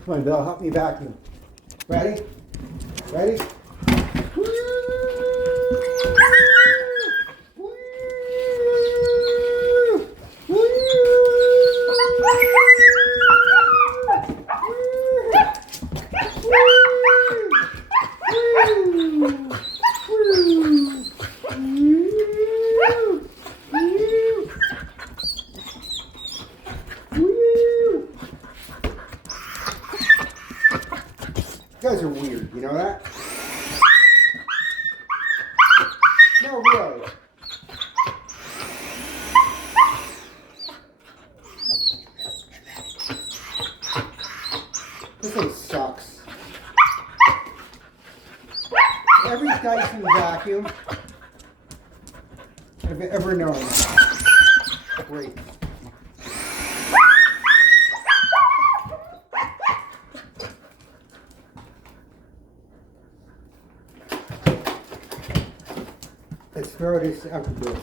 Come on, Bill, help me vacuum. Ready? Ready? You guys are weird, you know that? No, really. This thing sucks. Every Dyson vacuum I've ever known. Great. Let's throw this out the door.